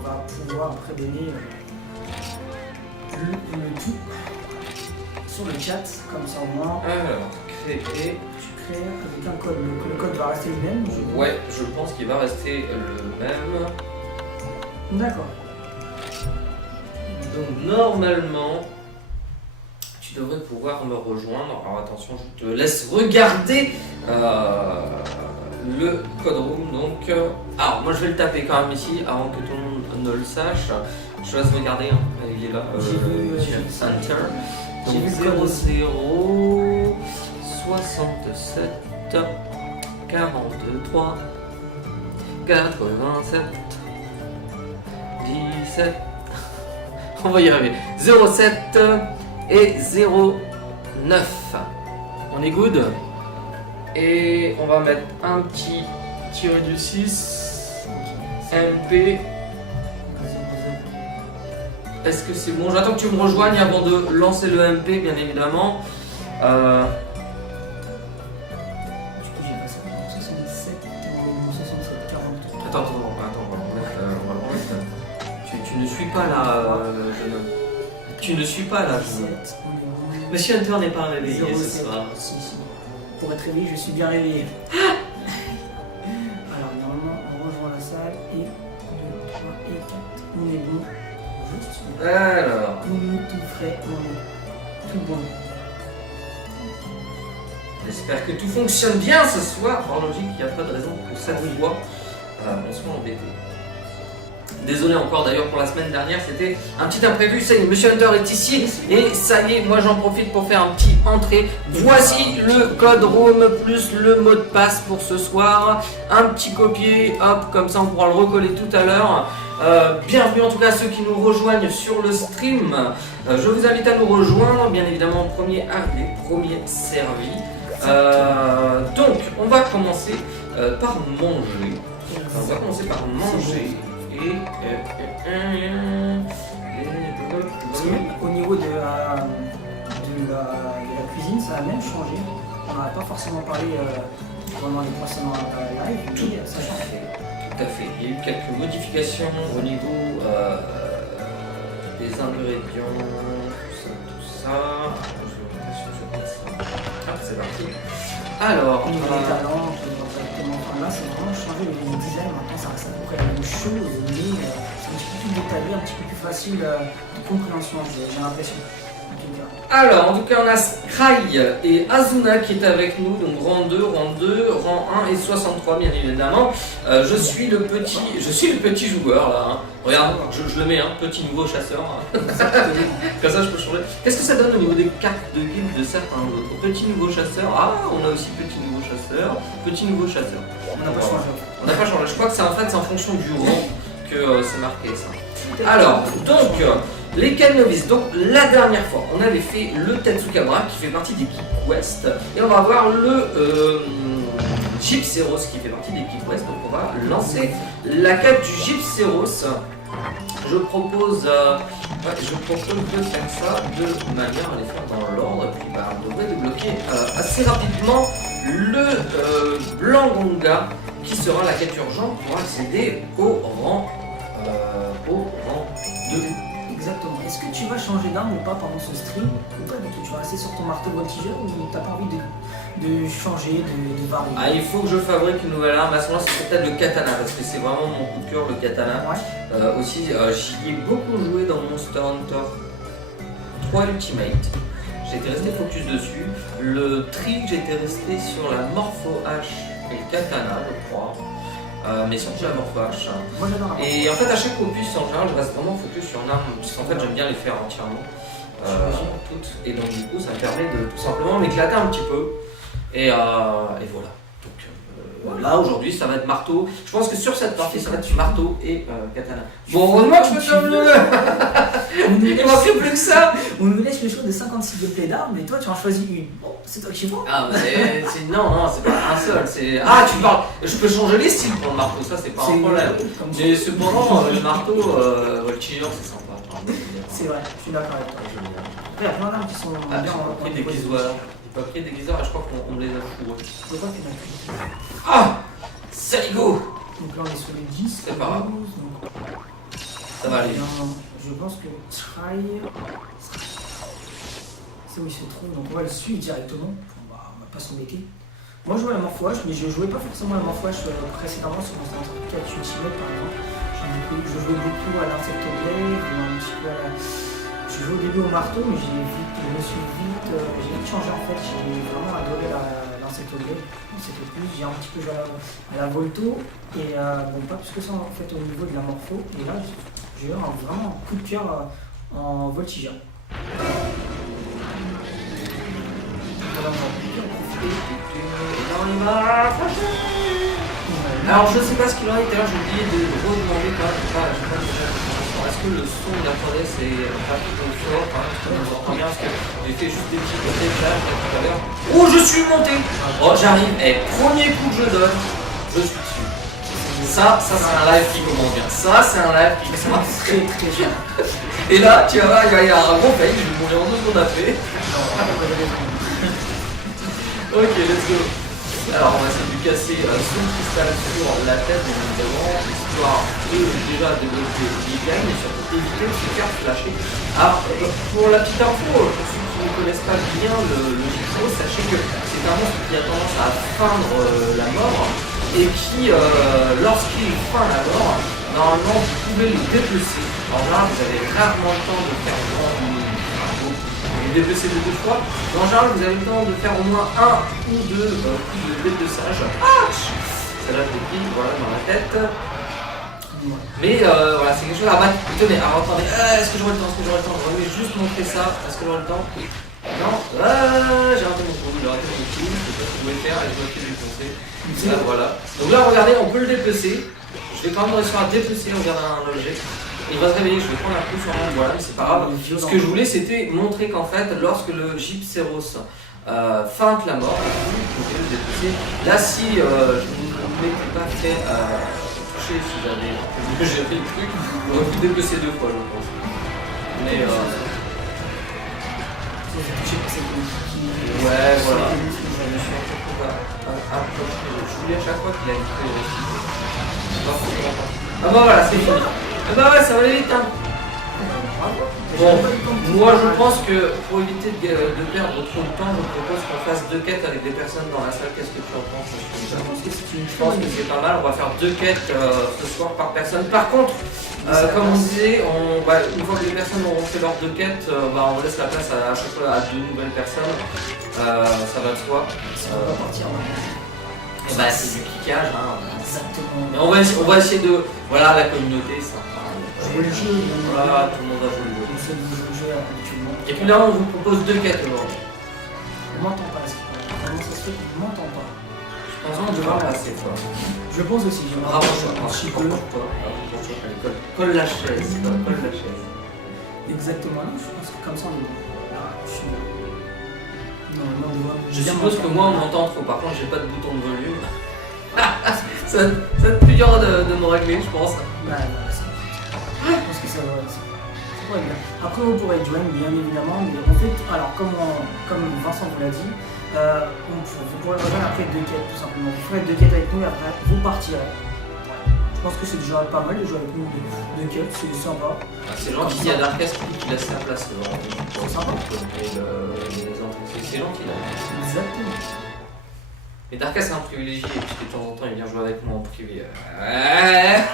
on va pouvoir après donner le tout sur le chat, comme ça au moins. Alors, créer. Tu crées avec un code. Le code va rester le même. Ouais, je pense qu'il va rester le même. D'accord. Donc normalement, tu devrais pouvoir me rejoindre. Alors attention, je te laisse regarder le code room. Donc, alors moi je vais le taper quand même ici avant que tout le monde ne le sache. Je te laisse regarder, hein. Il est là. Enter. Donc 00 67 43 87 17. On va y arriver. 07 et 09. On est good. Et on va mettre un petit tiré du 6. MP. Est-ce que c'est bon? J'attends que tu me rejoignes avant de lancer le MP, bien évidemment. Du coup, j'ai passé 77, 67, 40. Attends, on va le remettre. Tu ne suis pas là, jeune homme. Tu ne suis pas là, jeune homme. 17, on est bon. Monsieur Hunter n'est pas réveillé 07. ce soir. Si. Pour être réveillé, je suis bien réveillé. Alors, normalement, on rejoint la salle. Et 2, 3 et 4. On est bon. Juste. Alors. On est tout frais. On est tout bon. J'espère que tout fonctionne bien ce soir. En logique, il n'y a pas de raison que cette fois on soit embêté. Désolé encore d'ailleurs pour la semaine dernière, c'était un petit imprévu. Ça y est, Monsieur Hunter est ici et ça y est, moi j'en profite pour faire un petit entrée. Voici le code room plus le mot de passe pour ce soir. Un petit copier, hop, comme ça on pourra le recoller tout à l'heure. Bienvenue en tout cas à ceux qui nous rejoignent sur le stream. Je vous invite à nous rejoindre, bien évidemment, premier arrivé, premier servi. Donc, on va commencer par manger. On va commencer par manger. Parce que même au niveau de la cuisine, ça a même changé. On n'en a pas forcément parlé pendant les précédents lives, mais ça change. Tout à fait. Il y a eu quelques modifications au niveau des ingrédients, tout ça. Je vais mettre sur ça. Ah, c'est parti. Alors, Au niveau des talents, là, c'est vraiment changé le design. Maintenant, ça reste à peu près la même chose, mais c'est un petit peu plus détaillé, un petit peu plus facile de compréhension, j'ai l'impression. Alors, en tout cas, on a Scry et Azuna qui est avec nous, donc rang 2, rang 1 et 63 bien évidemment. Je suis le petit joueur là. Hein. Regarde, je le mets, hein, petit nouveau chasseur. Hein. Comme ça, je peux changer. Qu'est-ce que ça donne au niveau des cartes de guilde de certains autres? Petit nouveau chasseur. Ah, on a aussi petit nouveau chasseur. Petit nouveau chasseur. On n'a pas changé. On n'a pas changé. Je crois que c'est en fonction du rang que c'est marqué ça. Alors, donc. Les Novice, donc la dernière fois on avait fait le Tetsukabra qui fait partie des Geek Quest et on va avoir le Gypseros qui fait partie des Geek Quest, donc on va lancer la quête du Gypseros. Je propose de faire ça de manière à les faire dans l'ordre et puis on devrait débloquer assez rapidement le Blangonga qui sera la quête urgente pour accéder au rang 2. Exactement. Est-ce que tu vas changer d'arme ou pas pendant ce stream ou pas du tout? Tu vas rester sur ton marteau voltigeur ou t'as pas envie de changer, de varier? Ah, il faut que je fabrique une nouvelle arme. À ce moment-là, c'est peut-être le katana parce que c'est vraiment mon coup de cœur, le katana. Ouais. Aussi, j'y ai beaucoup joué dans Monster Hunter 3 Ultimate. J'étais resté focus dessus. Le trick, j'étais resté sur la Morpho H et le katana, je crois. Mais surtout la Morpho H. Moi j'adore. Et en fait, à chaque opus, en général, je reste vraiment focus sur une arme, parce qu'en fait, j'aime bien les faire entièrement, toutes. Et donc, du coup, ça me permet de tout simplement m'éclater un petit peu. Et voilà. Donc, là, aujourd'hui, ça va être marteau. Je pense que sur cette partie, ça va être marteau et katana. Bon, heureusement que je peux faire mieux. Il manquait plus que ça. On nous laisse le choix de 56 gameplay d'armes, mais toi tu en choisis une. Bon, c'est toi qui vois. Ah, mais non, c'est pas un seul. Ah, tu parles. Je peux changer les styles pour le marteau, ça, c'est pas un problème. Mais cependant, le marteau, voltigeur, c'est sympa. C'est vrai, je suis d'accord avec toi. Il y a plein d'armes qui sont bien en des déguiseurs. J'ai pas pris des déguiseurs et je crois qu'on me les a fourrés. Je vois que t'es d'accord. Ah, c'est rigolo. Donc là on est sur les 10. C'est pas grave. Ça va aller. Je pense que Try. C'est où il se trouve, donc on va le suivre directement. On va pas s'embêter. Moi je jouais à la Morphwash, mais je jouais pas forcément à la Morphwash précédemment sur Monster Hunter 4 Ultimate par exemple. Je jouais beaucoup à l'Insectoblade, un petit peu à la... Je jouais au début au marteau, mais j'ai vite changé en fait. J'ai vraiment adoré l'Insectoblade. C'était plus, j'ai un petit peu joué à la Volto, et bon, pas plus que ça en fait au niveau de la Morpho. Et là, j'ai eu vraiment un coup de cœur en Voltigeur. Alors je sais pas ce qu'il en est, d'ailleurs j'ai oublié de redemander quand même, est-ce que le son de la 3DS est pratiquement fort, est-ce qu'on nous entend bien, parce que j'ai fait juste des petits côtés là tout à l'heure. Oh je suis monté. Oh j'arrive, premier coup que je donne, je suis dessus. Ça c'est un live qui commence bien, ça c'est un live qui commence très très bien. Et là tu vas voir, il y a un gros fail, je vais mourir en 2 secondes après. Ok, let's go. Alors on va essayer de lui casser son cristal sur la tête, bien évidemment, histoire déjà de développer les gains, mais surtout éviter de se faire flasher. Alors pour la petite info, pour ceux qui ne connaissent pas bien le Gypso, sachez que c'est un monstre qui a tendance à feindre la mort et qui, lorsqu'il feint la mort, normalement vous pouvez le dépecer. En général, vous avez rarement le temps de faire dépecer de 2 fois. En général, vous avez le temps de faire au moins 1 ou 2 coups de dépeçage. Celle-là, je l'ai pris, voilà, dans la tête. Mais voilà, c'est quelque chose à battre. Tenez, alors attendez, est-ce que j'aurai le temps? Je vais juste montrer ça. Est-ce que j'aurai le temps? Non, j'ai raté mon coup, j'ai raté mon coup. Je sais pas ce que je voulais faire et je vais essayer de foncer. Là, voilà. Donc là, regardez, on peut le dépecer. Je vais quand même réussir à dépecer, regarder un objet. Il va se réveiller, je vais prendre un coup sur un, voilà, mais c'est pas grave. Ce que je voulais, c'était montrer qu'en fait, lorsque le Gypceros feinte la mort, vous pouvez le dépecer. Là, si je ne m'étais pas fait toucher, si j'avais géré le truc, j'aurais pu dépecer 2 fois, je pense. Mais ouais, voilà. Je me suis un peu approché. Je voulais à chaque fois qu'il a une très ah bah voilà, c'est fini. Ah bah ouais, ça va aller vite hein. Bon, moi je pense que pour éviter de perdre trop de temps, je propose qu'on fasse 2 quêtes avec des personnes dans la salle. Qu'est-ce que tu en penses? Je pense que c'est pas mal, on va faire 2 quêtes ce soir par personne. Par contre, comme on disait, une fois que les personnes auront fait leurs 2 quêtes, on laisse la place à chaque fois à 2 nouvelles personnes. Ça va de soi. On va partir et bah c'est du kickage hein. Exactement. Mais on va essayer de... Voilà, la communauté, ça. Jouer le jeu. Voilà, tout le monde va jouer le jeu. On essaie de jouer le jeu habituellement. Et puis là, on vous propose 2 quêtes aujourd'hui. On m'entend pas, comment ça se fait qu'on ne m'entend pas? Je pense qu'on devra passer toi. Je pense aussi, je me rapproche un petit peu. Colle la chaise, colle la chaise. Exactement, je pense que comme ça on est bon. Je suis bien. Non, je suppose que moi on m'entend trop, par contre j'ai pas de bouton de volume. ça va être plus dur de me régler, je pense. Bah, je pense que ça va. Ouais, après vous pourrez joindre bien évidemment, mais en fait, alors comme Vincent vous l'a dit, vous pourrez rejoindre après 2 quêtes tout simplement. Vous ferez 2 quêtes avec nous et après vous partirez. Je pense que c'est déjà pas mal de jouer avec nous 2 quêtes, c'est sympa. C'est gentil, il y a Darkest qui laisse la place devant. C'est sympa. C'est gentil là. Exactement. Mais Darkest c'est un privilégié, puisque de temps en temps il vient jouer avec moi en privé. Ouais.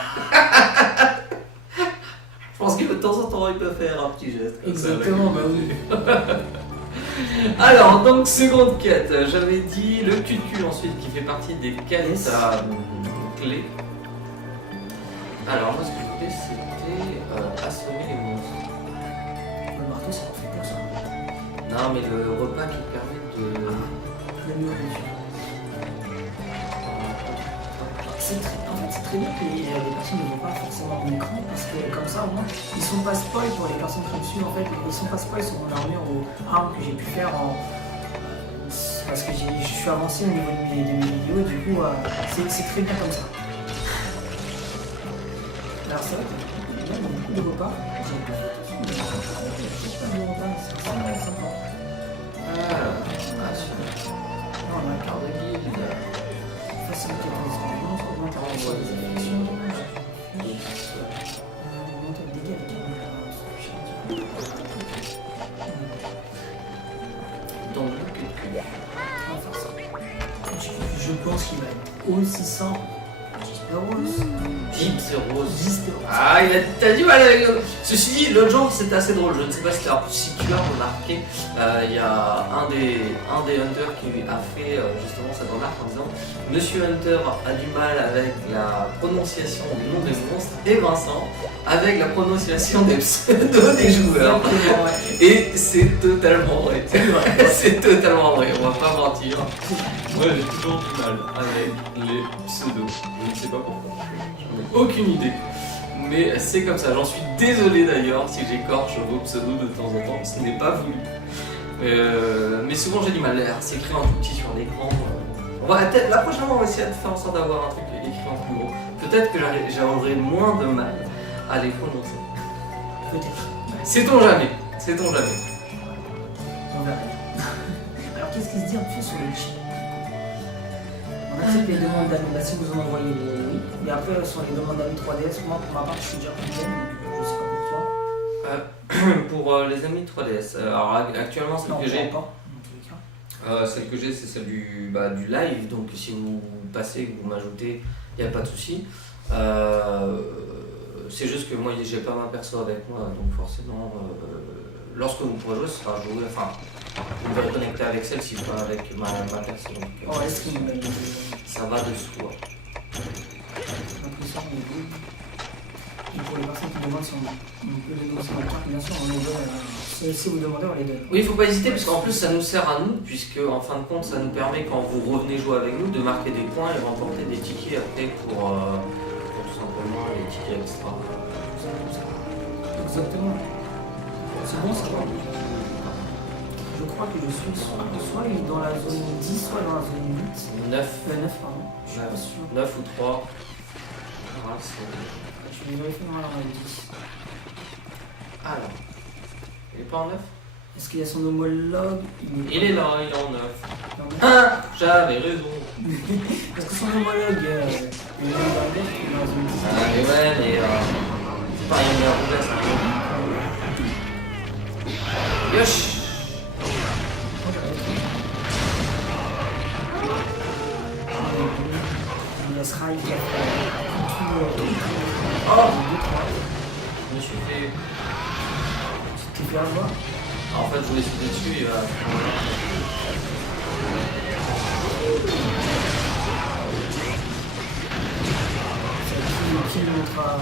Je pense que de temps en temps il peut faire un petit geste. Exactement, bah oui. Alors, donc seconde quête, j'avais dit le cul ensuite qui fait partie des quêtes clés. Alors moi ce que je voulais c'était assommer les monstres. Le marteau ça fait peur ça. Non mais le repas qui permet de... La nourriture. C'est très bien que les personnes ne voient pas forcément l'écran parce que comme ça au moins ils sont pas spoil pour les personnes qui me suivent en fait, ils sont pas spoil sur mon armure aux armes que j'ai pu faire parce que je suis avancé au niveau de mes vidéos, du coup c'est très bien comme ça. Alors ça, il y a beaucoup de repas. J'ai pas fait tout de repas, c'est sympa. On a un quart de guilde. Facilité de résistance, augmente la réaction des affections. Augmente la Dans le cul. On va faire ça. Je pense qu'il va être au 600. J'espère Gyps Rose. 10 Ah, t'as du mal avec le... Ceci dit, l'autre jour c'était assez drôle, je ne sais pas si tu as remarqué, il y a un des hunters qui a fait justement cette remarque en disant Monsieur Hunter a du mal avec la prononciation du nom des monstres et Vincent avec la prononciation des pseudos des joueurs. Et c'est totalement vrai. C'est totalement vrai, on va pas mentir. Moi j'ai toujours du mal avec les pseudos, je ne sais pas pourquoi. J'en ai aucune idée. Mais c'est comme ça, j'en suis désolé d'ailleurs si j'écorche vos pseudos de temps en temps, ce n'est pas voulu. Mais souvent j'ai du mal, c'est écrit en tout petit sur l'écran. La prochaine fois on va essayer de faire en sorte d'avoir un truc écrit en plus gros. Peut-être que j'aurai moins de mal à les prononcer. Peut-être. Sait-on jamais, sait-on jamais. On verra. Alors qu'est-ce qui se dit en plus sur le chat? On accepte les demandes d'amis, bah, si vous en envoyez oui. Mais après sur les demandes d'amis 3DS, moi pour ma part je suis déjà complet, donc je sais pas pour toi. Pour les amis 3DS, alors actuellement celle Non, que j'ai, pas, dans tous les cas. celle que j'ai c'est celle du live, donc si vous passez, que vous m'ajoutez, il n'y a pas de souci. C'est juste que moi j'ai pas ma perso avec moi, donc forcément lorsque vous pourrez jouer, ce sera joué, enfin vous pouvez reconnecter avec celle-ci, pas avec ma perso. Donc, Oh, est-ce qu'il me ça va de soi. l'impression de vous? Et pour les personnes qui demandent si on peut les donner sur la carte, bien sûr on les donne. Si vous demandez, on les donne. Oui, il faut pas hésiter parce qu'en plus ça nous sert à nous, puisque en fin de compte ça nous permet quand vous revenez jouer avec nous de marquer des points et remporter des tickets après pour tout simplement les tickets extra. Exactement. C'est bon, ça va. Je crois que je suis soit dans la zone 10, soit dans la zone 8. 9, 9, pardon. Je suis pas sûr. 9 ou 3. Voilà, Je vais vérifier dans la zone 10. alors, il est pas en 9? Est-ce qu'il y a son homologue? Il est là, il est en 9. Non, mais- Ah, j'avais raison. Est-ce que son homologue il est dans la zone 10? Ah, mais ouais, mais c'est pas rien de la roulette. Yosh. Il laissera il fait Oh, je me suis fait... tu t'es fait avoir? Ah, en fait, je voulais sauter dessus, il va... Qui lui montrera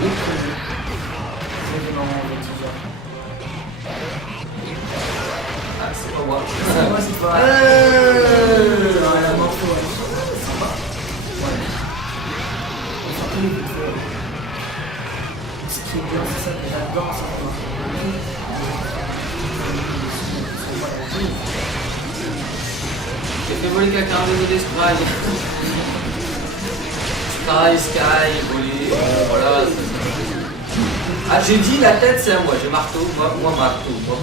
le premier. C'est énormément voltigeur. Ah, c'est pas moi. C'est moi, c'est pas. La morpho, ouais. C'est pas. Ouais. Et surtout, il faut faire. Ce qui est bien, c'est ça que j'adore, c'est quoi. J'ai fait voler quelqu'un, désolé, Sky. Sky, voler, voilà. Ah, j'ai dit la tête, c'est à moi, j'ai marteau, moi marteau, moi.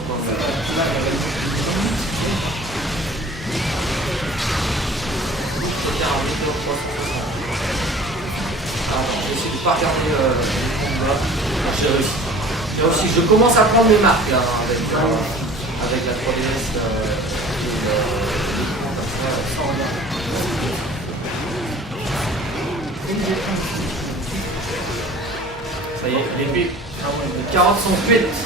J'ai essayé de pas regarder le combat. J'ai réussi. Et aussi, je commence à prendre mes marques là, avec la 3DS comment ça se Sans regard. Ça y est, les buts. Ah ouais, Les carottes sont cuites.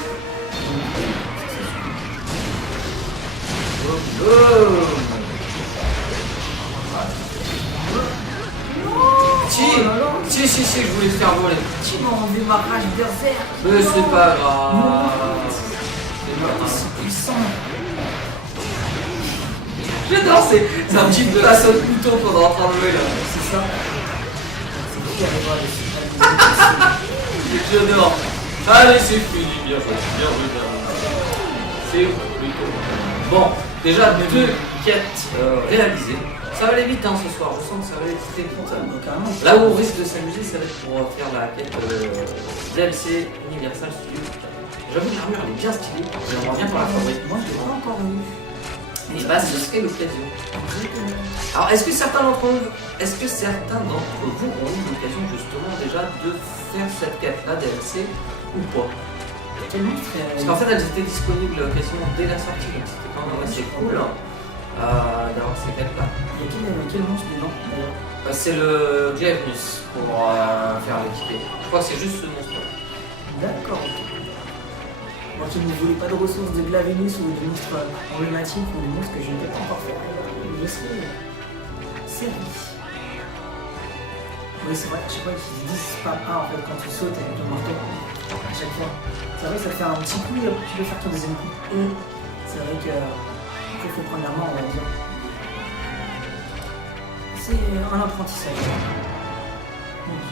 Si, je voulais te faire voler. Tu m'as enlevé ma rage berserk. Mais c'est pas grave. C'est puissant. J'adore, c'est un petit peu la seule couteau qu'on est en train de jouer là. C'est ça. C'est qui arrivera les J'adore. Allez, c'est fini, bien joué, bien joué, bien joué. C'est plutôt. Bon, déjà 2 quêtes réalisées. Ça va aller vite hein, ce soir, je sens que ça va aller très vite. Là où on risque de s'amuser, ça va être pour faire la quête DLC Universal Studio. J'avoue que l'armure elle est bien stylée, j'aimerais bien pour la fabriquer. Moi je l'ai pas encore vu. Et bah ce serait l'occasion. Alors est-ce que certains d'entre vous ont eu l'occasion justement déjà de faire cette quête là DLC ou pas? Quel monstre Parce qu'en fait, elles étaient disponibles quasiment dès la sortie, donc c'était quand même assez cool d'avoir ces cartes-là. Il y a quel monstre dedans d'ailleurs? C'est le Glavenus pour faire l'équipé. Je crois que c'est juste ce monstre-là. D'accord, ok. Moi qui ne voulais pas de ressources de Glavenus ou de monstres emblématiques ou de monstres que je ne peux pas encore faire, je serai servi. Oui, c'est vrai, à chaque fois qu'ils disent pas en fait quand tu sautes avec le marteau. À chaque fois. C'est vrai que ça te fait un petit coup et après tu peux faire ton deuxième coup. C'est vrai que il faut prendre la main, on va dire. C'est un apprentissage. Donc,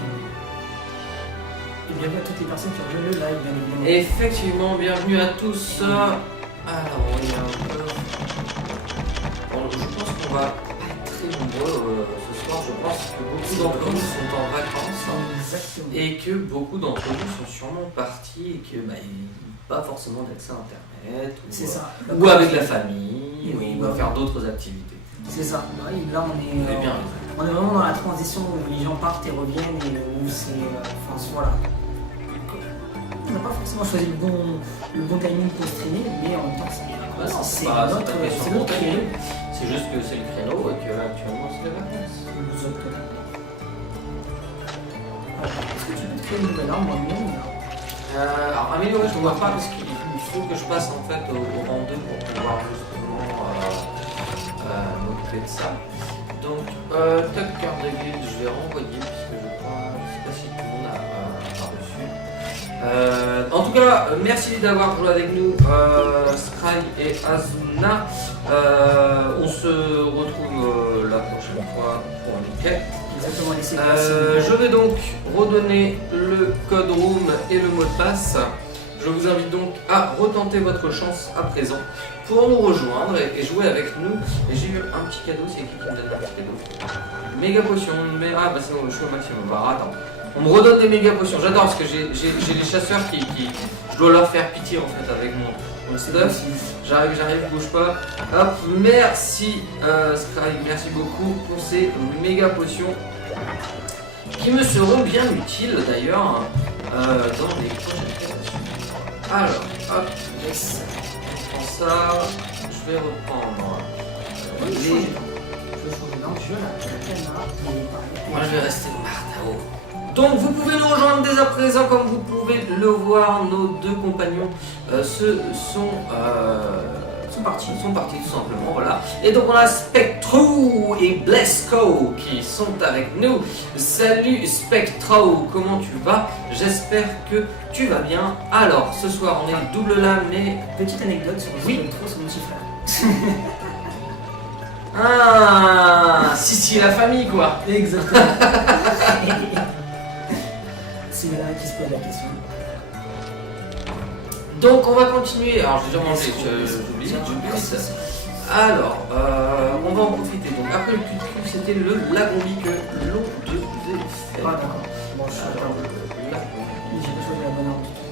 et bienvenue à toutes les personnes qui ont vu le live, bien évidemment. Effectivement, bienvenue à tous. Alors, on est un peu. Bon, je pense qu'on va pas être très nombreux ce soir. Je pense que beaucoup d'entre nous sont en vacances. Exactement. Et que beaucoup d'entre vous sont sûrement partis et que ils n'ont pas forcément d'accès à internet C'est ça. ou avec la famille Oui, ou à faire d'autres activités. C'est ça. Là, Vous avez bien raison. on est vraiment dans la transition où les gens partent et reviennent et où c'est. Enfin, voilà. On n'a pas forcément choisi le bon timing pour streamer, mais en même temps, c'est notre créneau. C'est juste que c'est le créneau et qu'actuellement c'est les vacances. Est-ce que tu peux te créer une nouvelle arme moi-même? Alors améliorer je ne vois pas parce qu'il faut que je passe en fait au rang 2 pour pouvoir justement m'occuper de ça. Donc tac carte de guild je vais renvoyer puisque je sais pas si tout le monde a reçu. En tout cas merci d'avoir joué avec nous Scry et Azuna. On se retrouve la prochaine fois pour une quête. Exactement, laissez je vais donc redonner le code room et le mot de passe. Je vous invite donc à retenter votre chance à présent pour nous rejoindre et jouer avec nous. Et j'ai eu un petit cadeau, c'est qui me donne un petit cadeau? Méga potion, ah bah c'est bon, je suis au maximum. Bah attends, on me redonne des méga potions, j'adore parce que j'ai les chasseurs qui je dois leur faire pitié en fait avec mon stuff. J'arrive, bouge pas. Hop, merci Scry, merci beaucoup pour ces méga potions qui me seront bien utiles d'ailleurs dans les prochaines créations. Alors, hop, yes. On prend ça, je vais reprendre les... Moi je vais rester au Martao. Donc vous pouvez nous rejoindre dès à présent, comme vous pouvez le voir, nos deux compagnons sont partis tout simplement, voilà. Et donc on a Spectro et Blesco qui sont avec nous. Salut Spectro, comment tu vas? J'espère que tu vas bien. Alors ce soir on est double lame, mais... Petite anecdote sur Spectro, c'est mon petit frère. Ah, si, la famille quoi. Exactement. C'est là qui se pose la question. Donc on va continuer. Alors j'ai déjà mangé, j'oublie. Alors, on va en profiter. Donc après le cul c'était le Lagombi que l'on devait faire. Ah d'accord. Bon, je suis d'accord. J'ai pas choisi la bonne arme du tout.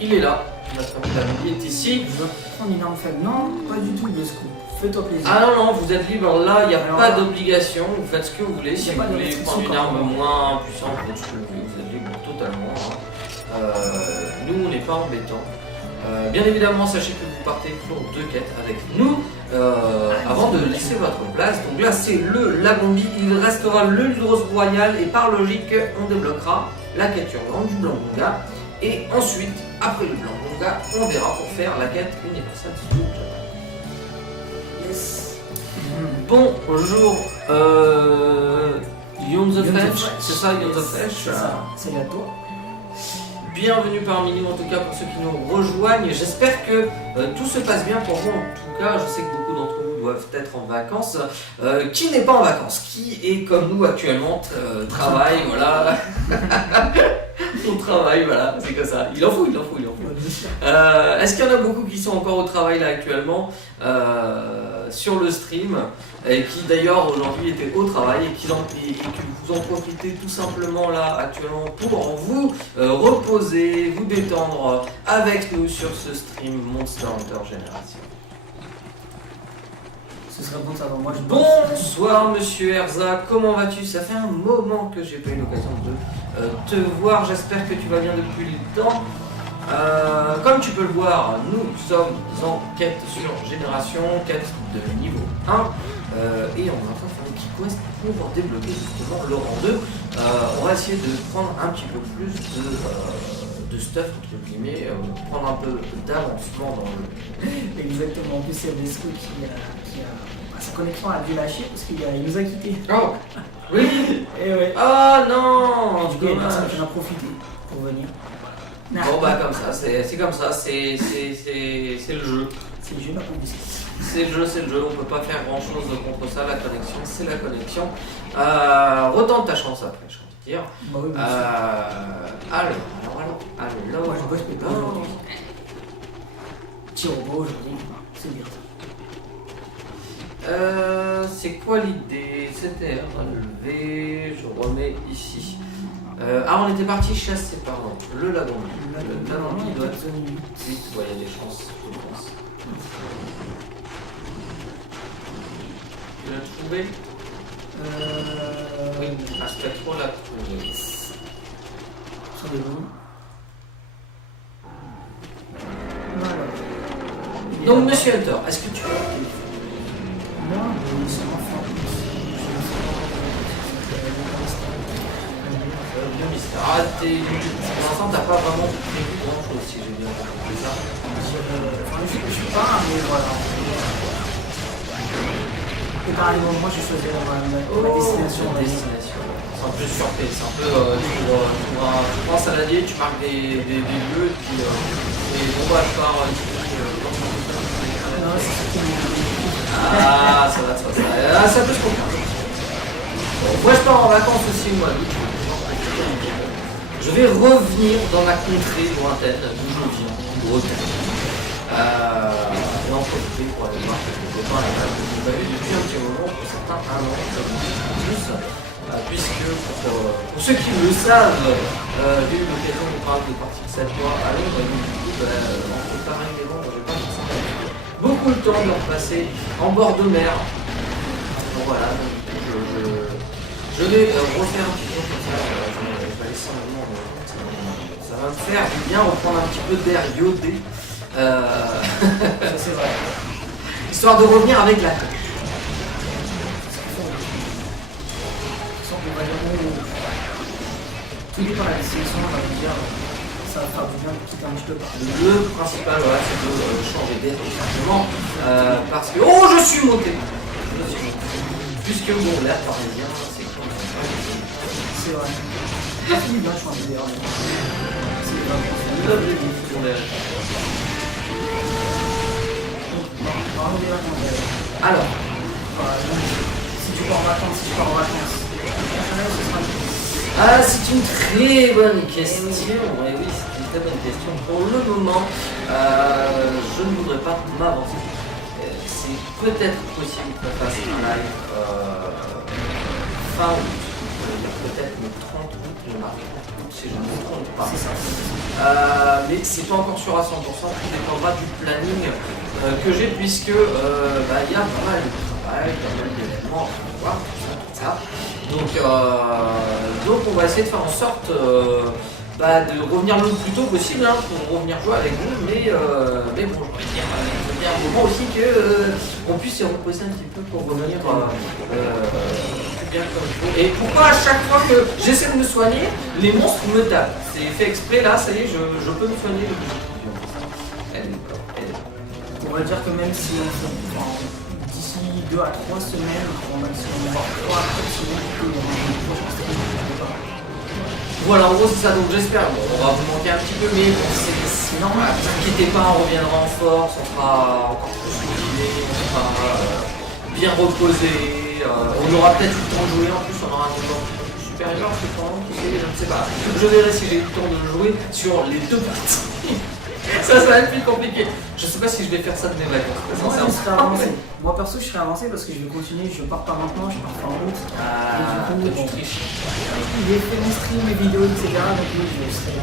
Il est là. Notre ami Lagombi est ici. Je veux prendre une arme faible. Non, pas du tout, Blesco. Fais-toi plaisir. Ah non, vous êtes libre. Là, il n'y a pas d'obligation. Vous faites ce que vous voulez. Si vous voulez prendre une arme moins puissante, vous êtes libre totalement. Nous, on n'est pas embêtants. Bien évidemment, sachez que vous partez pour 2 quêtes avec nous avant de laisser votre place. Donc là, c'est le Lagombi. Il restera le Ludros Royal et par logique, on débloquera la quête urgente du Blanc-Bonga. Et ensuite, après le Blanc-Bonga, on verra pour faire la quête universelle du Japon. Yes. Bonjour, Yon the French, c'est ça, Yon the French? C'est ça, c'est à toi. Bienvenue parmi nous, en tout cas pour ceux qui nous rejoignent. J'espère que tout se passe bien pour vous. En tout cas, je sais que beaucoup d'entre vous doivent être en vacances. Qui n'est pas en vacances? Qui est comme nous actuellement travaille, voilà. On travaille, voilà, c'est comme ça. Il en faut. Est-ce qu'il y en a beaucoup qui sont encore au travail là actuellement sur le stream et qui d'ailleurs aujourd'hui étaient au travail et que vous en profitez tout simplement là actuellement pour vous reposer, vous détendre avec nous sur ce stream Monster Hunter Génération. Ce serait bon de savoir. Moi, je Bonsoir Monsieur Erza, comment vas-tu? Ça fait un moment que j'ai pas eu l'occasion de te voir, j'espère que tu vas bien depuis le temps. Comme tu peux le voir, nous sommes en quête sur Génération, quête de niveau 1, et on est en train de faire une petite quest pour débloquer justement le rang 2. On va essayer de prendre un petit peu plus de stuff, entre guillemets, prendre un peu d'avancement dans le... Exactement, en plus c'est Vesco qui a sa connexion a dû lâcher parce qu'il nous a quittés. Oh oui. Et ouais. Ah non, Du coup, il y a dommage. personne qui en a profité pour venir. Bon bah comme ça, c'est comme ça, c'est le jeu. C'est le jeu, la police. C'est le jeu, on peut pas faire grand chose contre ça, la connexion, c'est la connexion. Retente ta chance après, j'ai envie de dire. Bah oui, bien sûr. Alors. Moi je bosse mais pas aujourd'hui. Petit robot aujourd'hui, c'est bien. C'est quoi l'idée? C'était relevé, je remets ici. On était parti chasser, pardon, le lagon. Le lagon, il doit être zone 8, ouais, il y a des chances, je pense. Tu l'as trouvé? Oui, Astro l'a trouvé. Sur des bons. Voilà. Donc, Monsieur Hunter, est-ce que tu as moi, c'est enfant. pour l'instant, t'as pas vraiment prévu grand chose si j'ai bien compris ça. Je suis pas, mais voilà. Et par exemple, moi j'ai choisi ma destination. C'est un peu surprise, c'est un peu. Tu prends saladier, tu marques des lieux, et puis. Et bon, bah, je pars ici. Non, c'est ce qui Ah, ça va, ça peut se comprendre. Bon, moi, je pars en vacances aussi, moi. Je vais revenir dans ma contrée lointaine, d'où je viens, Bretagne. Et en profiter pour aller voir quelques copains là-bas que je n'ai pas vu depuis un petit moment, pour certains un an, plus, puisque pour ceux qui le savent, j'ai eu l'occasion de parler de partie de 7 mois à Londres, et donc du coup, entre Paris et Londres, j'ai pas forcément beaucoup le temps de repasser en bord de mer. Donc voilà, je vais refaire un petit peu comme ça, je vais aller sans moment, ça va me faire du bien reprendre un petit peu d'air iodé. Ça c'est vrai. Histoire de revenir avec la tête. Tout dépend de la destination, on va dire, ça va faire du bien de quitter un petit peu par Le principal, voilà, c'est de changer d'air tout simplement. Parce que. Oh, je suis monté! Puisque bon, l'air parisien, c'est comme ça. C'est vrai. C'est bien de changer d'air. C'est vraiment L'objectif pour l'air. Alors, si tu pars en vacances, ce sera c'est une très bonne question. Oui, c'est une très bonne question. Pour le moment, je ne voudrais pas m'avancer. C'est peut-être possible qu'on fasse un live fin août. Peut-être le 30 août, le mardi 30 août, si je ne me trompe pas. Mais c'est pas encore sûr à 100%, tout dépendra du planning que j'ai, puisque il y a pas mal de travail, pas mal d'événements à voir, tout ça. Donc on va essayer de faire en sorte de revenir le plus tôt possible pour revenir jouer avec vous, mais bon, je veux dire, il y a un moment aussi qu'on puisse se reposer un petit peu pour revenir bien comme il faut. Et pourquoi à chaque fois que j'essaie de me soigner, les monstres me tapent? C'est fait exprès là, ça y est, je peux me soigner. On va dire que même si on fait d'ici 2 à 3 semaines, on va voir 3 à 4 semaines, voilà, en gros c'est ça, donc j'espère, bon, on va vous manquer un petit peu, mais bon, c'est normal, ne vous inquiétez pas, on reviendra en force, on sera encore plus motivé, on sera bien reposé, on aura peut-être eu le temps de jouer, en plus on aura un temps un peu plus supérieur, je pense, je ne sais pas, je verrai si j'ai eu le temps de jouer sur les 2 parties. Ça va être plus compliqué. Je sais pas si je vais faire ça de mes vacances. Moi perso je serais avancé parce que je vais continuer, je pars pas maintenant, je pars pas en route. Ah, et du coup, tu triches. Il est fait mon stream, mes vidéos, etc. Donc oui, je serai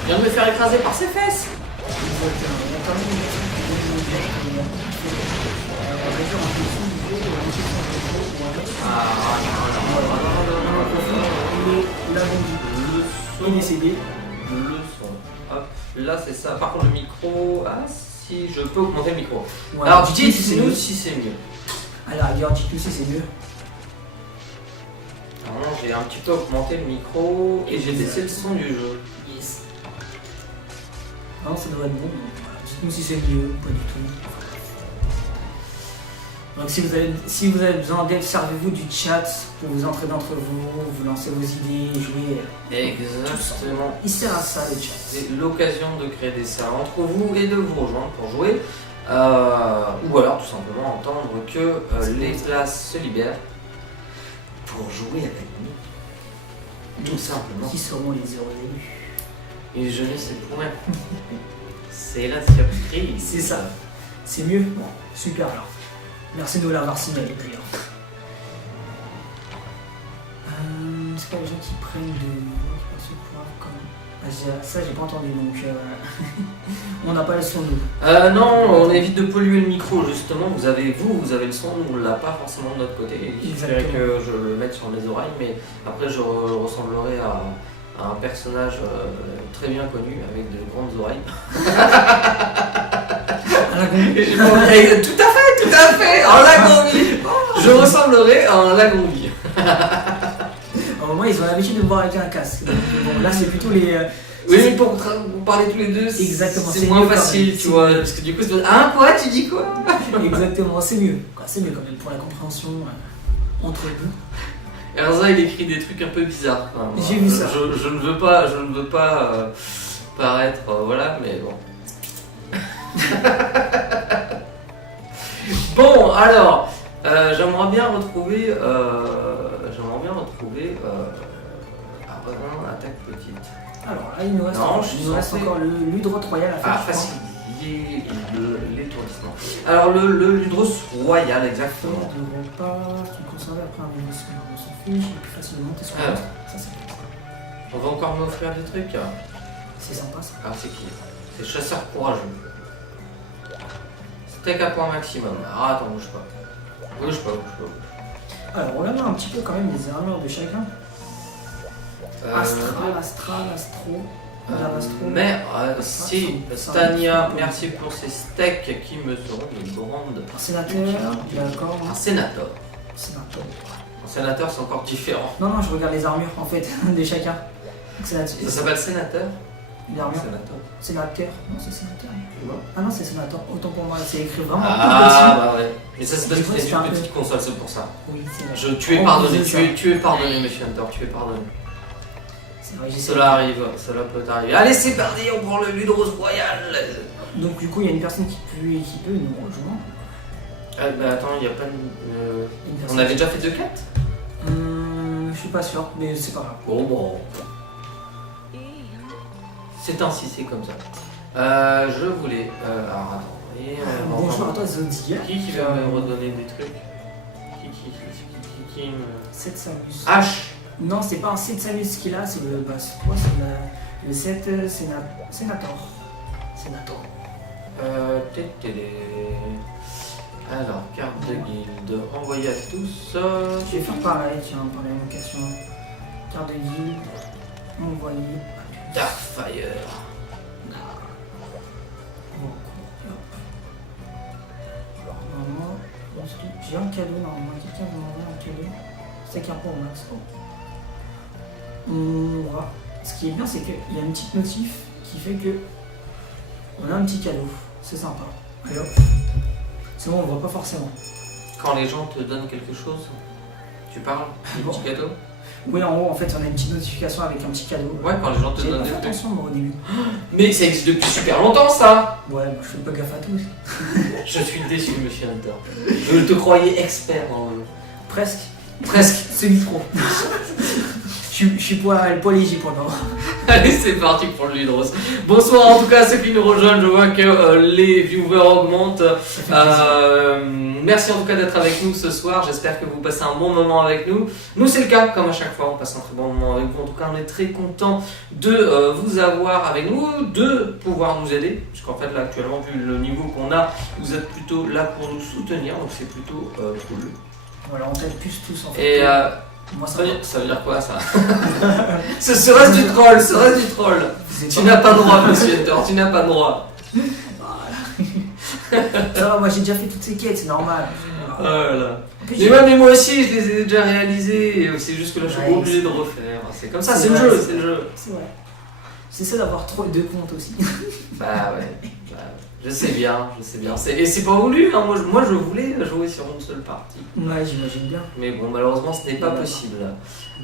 Je viens de me faire écraser par ses fesses. Exactement. Il y a quand même une personne qui donne une idée, mais réduire un peu son niveau, ou un petit peu son niveau, ou un petit peu. La bombe Le décédé. Le son. Hop, là c'est ça. Par contre le micro. Ah si je peux augmenter le micro. Ouais, Alors dites-nous dites-nous si c'est mieux. Alors, dites-nous si c'est mieux. Alors j'ai un petit peu augmenté le micro et j'ai baissé le son du jeu. Yes. Non, ça doit être bon. Voilà. Dites-nous si c'est mieux ou pas du tout. Donc si vous avez besoin d'aide, servez-vous du chat pour vous entraider entre vous lancer vos idées, jouer. Exactement. Il sert à ça le chat. C'est l'occasion de créer des salles entre vous et de vous rejoindre pour jouer. Ou alors tout simplement entendre que les places se libèrent pour jouer avec nous. Tout simplement. Qui seront les heureux élus? Et je ne sais point. C'est la surprise. C'est ça. C'est mieux? Bon, super alors. Merci de nous l'avoir signalé d'ailleurs. C'est pas les gens qui prennent ça j'ai pas entendu donc on n'a pas le son nous. Non, on évite de polluer le micro justement. Vous avez le son, nous on l'a pas forcément de notre côté. Il faudrait que je le mette sur mes oreilles, mais après je ressemblerai à un personnage très bien connu avec de grandes oreilles. Tout à fait, un lagombi. Je ressemblerai à un lagombi. Au moins ils ont l'habitude de me voir avec un casque. Donc, bon, là c'est plutôt les. Oui, mais pour vous parler tous les deux, exactement, c'est moins facile, tu vois. Parce que du coup, c'est hein, quoi, tu dis quoi? Exactement, c'est mieux. C'est mieux quand même pour la compréhension entre nous. Et Erza, il écrit des trucs un peu bizarres. J'ai vu ça. Je ne veux pas paraître, voilà, mais bon. Bon, alors, j'aimerais bien retrouver. Attaque petite. Alors là, il nous reste, encore le Ludros Royal à faire. Ah, facile. L'étourdissement. Alors, le Ludros Royal, exactement. Ne devront pas se conserver après un émission. On s'en fiche, il est plus facile de monter sur le ça c'est bien. On va encore m'offrir des trucs. C'est sympa ça. Ah, c'est qui? C'est chasseur courageux. Steak à point maximum. Ah, attends, bouge pas. Bouge pas. Alors, on a un petit peu quand même les armures de chacun. Astro. Merci, Stania, merci pour ces steaks qui me seront de grande. Un sénateur, d'accord. Un sénateur. Un sénateur, c'est encore différent. Non, je regarde les armures en fait de chacun. Ça s'appelle sénateur? L'armure. Sénateur. Non, c'est sénateur. Ah non, c'est sénateur. Autant pour moi, c'est écrit vraiment tout petit. Bah ouais. Mais ça, c'est parce que c'est une petite console, c'est pour ça. Oui, c'est vrai. Tu es pardonné, tu es pardonné, monsieur Hunter, tu es pardonné. Cela arrive, cela peut arriver. Allez, c'est parti, on prend le Ludros Royal. Donc du coup, il y a une personne qui peut nous rejoindre. Bah attends, il n'y a pas de... On avait déjà fait 2 quêtes? Je suis pas sûr, mais c'est pas grave. Bon. C'est ainsi, c'est comme ça. Je voulais... alors attends. Bonjour à toi, Zodiac. Qui va me redonner des trucs? Qui me... 7 Samus. H. Non, c'est pas un 7 Samus qu'il a, c'est le... Bah, c'est quoi? C'est le 7 Sénator. Alors, carte de guilde, envoyée à tous. Je vais faire pareil, tiens, par la même question. Carte de guilde, envoyée à tous. Darkfire. Normalement, j'ai un cadeau, normalement, quelqu'un m'a envoyé un cadeau. C'est qu'un pour max. Voilà. Ce qui est bien, c'est qu'il y a une petite notif qui fait que on a un petit cadeau. C'est sympa. Et hop. C'est bon, on le voit pas forcément. Quand les gens te donnent quelque chose, tu parles du petit cadeau? Oui, en haut, en fait, on a une petite notification avec un petit cadeau. Ouais, quand les gens te donnent des trucs. Attention, moi, au début. Mais ça existe depuis super longtemps, ça. Ouais, moi, je fais pas gaffe à tout. Je suis déçu, monsieur Hunter. Je te croyais expert dans le... Presque. Presque. C'est trop. Je Je suis pas léger pour le moment. Allez, c'est parti pour le Ludros. Bonsoir en tout cas à ceux qui nous rejoignent. Je vois que les viewers augmentent. Merci en tout cas d'être avec nous ce soir. J'espère que vous passez un bon moment avec nous. Nous, c'est le cas, comme à chaque fois. On passe un très bon moment avec vous. En tout cas, on est très content de vous avoir avec nous, de pouvoir nous aider. Puisqu'en fait, là, actuellement, vu le niveau qu'on a, vous êtes plutôt là pour nous soutenir. Donc, c'est plutôt cool. Voilà, on t'aide plus tous en fait. Et moi, ça veut dire quoi ça? Ce serait du troll, ce serait du troll. Tu n'as pas droit, monsieur Hunter, tu n'as pas droit. Ça va, moi j'ai déjà fait toutes ces quêtes, c'est normal. Voilà. Puis, Mais, ouais, mais moi aussi, je les ai déjà réalisées. C'est juste que là, je suis obligé de refaire. C'est comme ça, c'est le vrai, jeu, c'est le jeu. C'est vrai. J'essaie d'avoir trop de comptes aussi. Bah ouais. Je sais bien, je sais bien. Et c'est pas voulu, hein. Moi je voulais jouer sur une seule partie. Ouais, j'imagine bien. Mais bon, malheureusement, ce n'est pas possible.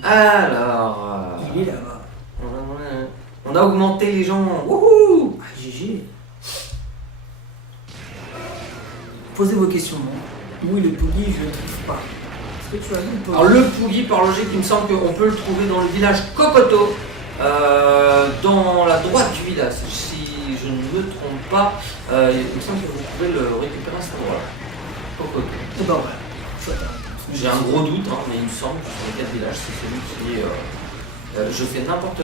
Alors. Il est là-bas. On a augmenté les gens. Wouhou! Ah, GG. Posez vos questions, non? Oui, le Poogie, je ne le trouve pas. Est-ce que tu as vu le Poogie? Alors, le Poogie, par logique, il me semble qu'on peut le trouver dans le village Kokoto, dans la droite du village. Si je ne me trompe pas, il me semble que vous pouvez le récupérer à cet endroit-là. Kokoto. Et ben voilà. Chouette, hein. J'ai un gros doute, hein, mais il me semble que sur les 4 villages, c'est celui qui est. Je fais n'importe